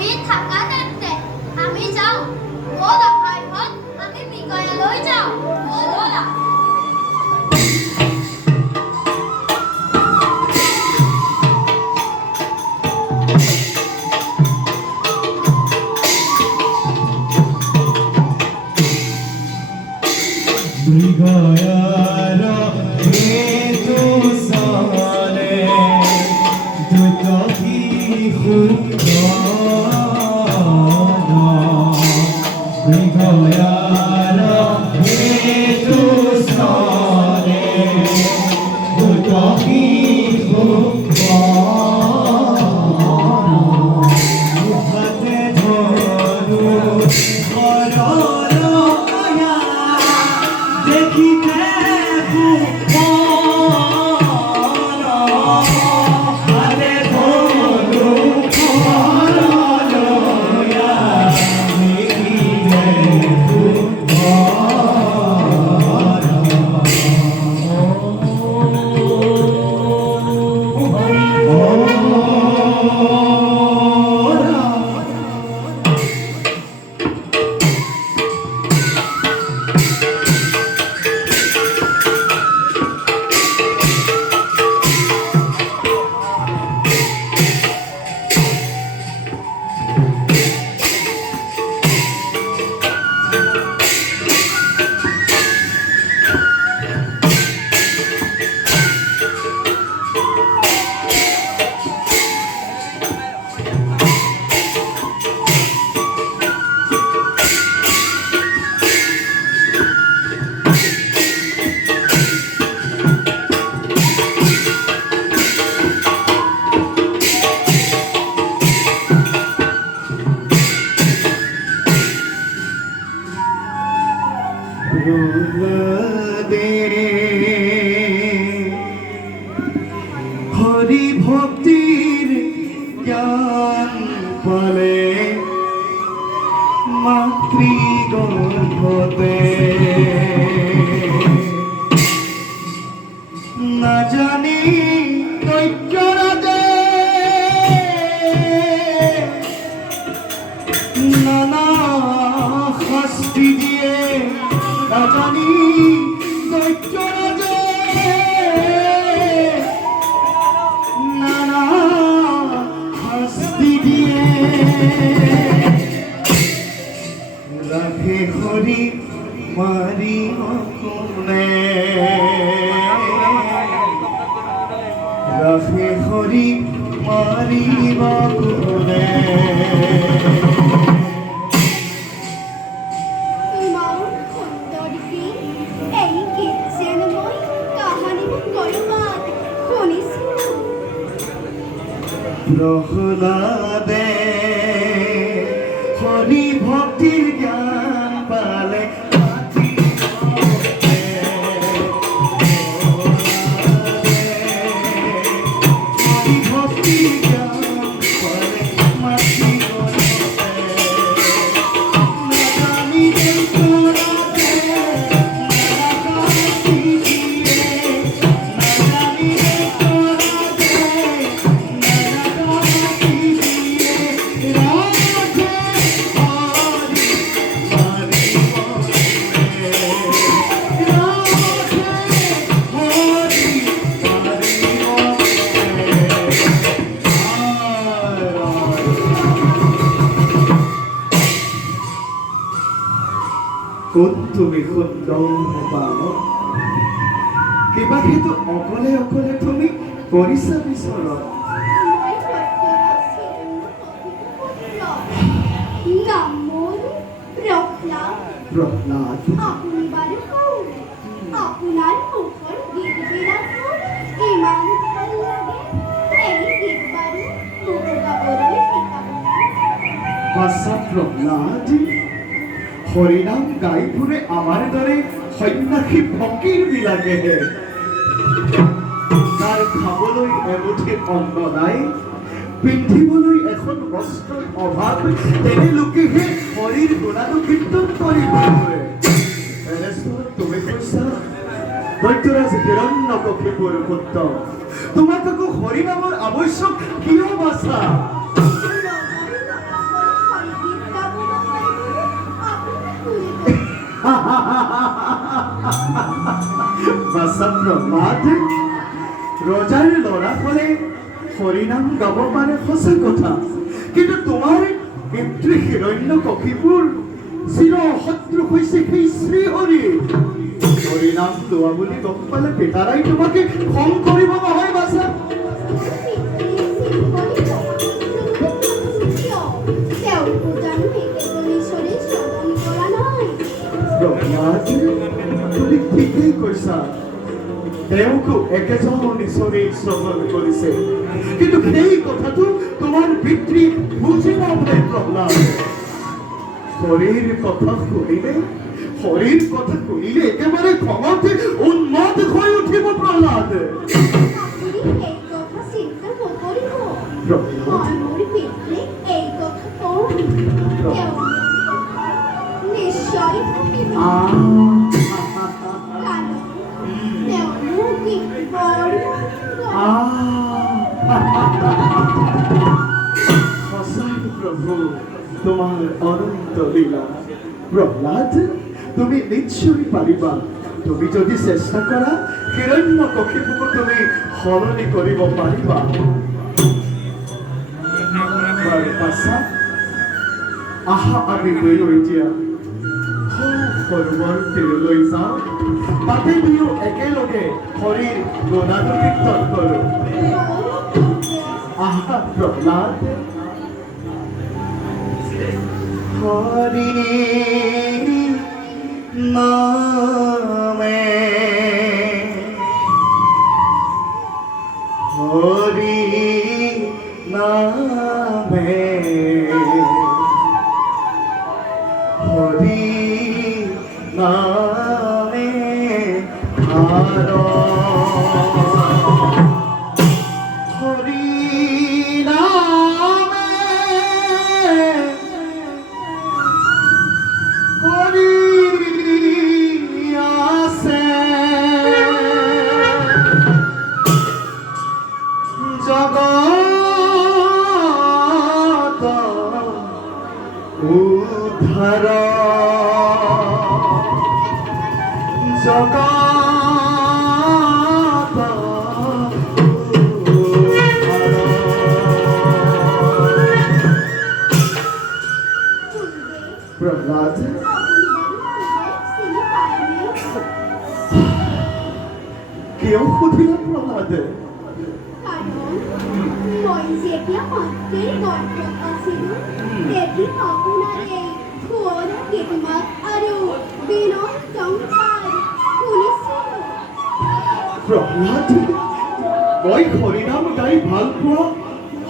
তুমি থাকা তেন্তে আমি যাওঁ ব'লা ভাইহঁত আমি বিগয়ালৈ যাওঁ ব'লা হরি ভক্তির জ্ঞান পালে মাতৃগর্ভতে না জানি দৈত্যরাজে নানা শাস্তি দিয়ে না জানি দৈত্যরাজে নানা শাস্তি দিয়ে রাখে হরি মারি কোনে রাখে হরি মারি কোনে প্রহ্লাদে হরি ভক্তির জ্ঞান পালে হরি ভক্তির জ্ঞান পালে মাতৃ তুমি সুন্দৰ পাব কিবা কিন্তু অকলে অকলে তুমি কৰিছা বিচৰণ প্ৰহ্লাদ আপুনি বাৰু কওঁনে আপোনাৰ মুখৰ গীতবিলাকৰ ইমান ভাল লাগে এই গীত বাৰু মোক গাবলৈ শিকাবনে বাছা প্ৰহ্লাদ হৰিনাম গাই ফুৰে আমাৰ দৰে সন্ন্যাসী ফকীৰ বিলাকেহে তাৰ খাবলৈ এমুঠি অন্ন নাই পিন্ধিবলৈ এখন বস্ত্ৰৰ অভাৱ তেনে লোকেহে হৰিৰ গুণানুকীৰ্তন কৰিব পাৰে তুমি কৈছা দৈত্যৰাজ হিৰণ্যকশিপুৰ পুত্ৰ তোমাক আকৌ হৰিনামৰ আৱশ্যক কিয় বাছা আচ্ছা প্ৰহ্লাদ, ৰজাৰ ল'ৰা হ'লে হৰিনাম গাব পাৰে সঁচা কথা, কিন্তু তোমাৰ পিতৃ হিৰণ্যকশিপুৰ চিৰ শত্ৰু হৈছে সেই শ্ৰীহৰি। হৰিনাম লোৱা বুলি গম পালে পিতাৰাই তোমাকে খং কৰিব নহয় বাছা? প্ৰহ্লাদ, তুমি ঠিকেই কৈছা, তেওঁকো একেজন ঈশ্বৰে শ্ৰৱণ কৰিছে, কিন্তু সেই কথাটো তোমাৰ পিতৃ বুজি নাপায় প্ৰহ্লাদ। হৰিৰ কথা শুনিলে একেবাৰে খঙতে উন্মাদ হৈ উঠিব প্ৰহ্লাদ। সঁচাই প্ৰভু, তোমাৰ অনন্ত লীলা। প্ৰহ্লাদ, তুমি নিশ্চয় পাৰিবা। তুমি যদি চেষ্টা কৰা, হিৰণ্যকশিপুকো তুমি সলনি কৰিব পাৰিবা। বাৰু পাছা, আহা আমি দুয়ো এতিয়া সৰোবৰ তীৰলৈ যাওঁ, তাতে দুয়ো একেলগে হৰিৰ গুণানুকীৰ্তন কৰোঁ। আহা প্ৰহ্লাদ। হৰি নামে হৰি নামে হৰি নামে হাৰ হৰি নামে হৰি আছে জগত উদ্ধাৰ জগত প্ৰহ্লাদ, কিয় সুধিলা প্ৰহ্লাদ? মই যেতিয়া মাতৃৰ গৰ্ভত আছিলো, তেতিয়া আপোনাৰ এই ঘোৰ হিকমত আৰু বিনয় সংসাৰ শুনিছিলো। প্ৰহ্লাদ, মই হৰিনাম গাই ভাল পোৱা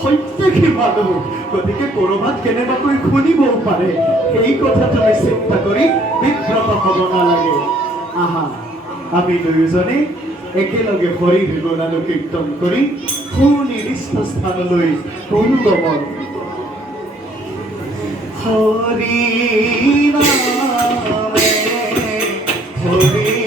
সত্যেকী মানুহ, গতিকে ক'ৰবাত কেনেবাকৈ শুনিবও পাৰে। সেই কথা তুমি চিন্তা কৰি বিব্ৰত হ'ব নালাগে। আহা, আমি দুয়োজনে একেলগে হৰিৰ গুণানুকীৰ্তন কৰি সুনিৰ্দিষ্ট স্থানলৈ কৰো গমন। হৰি নামে হৰি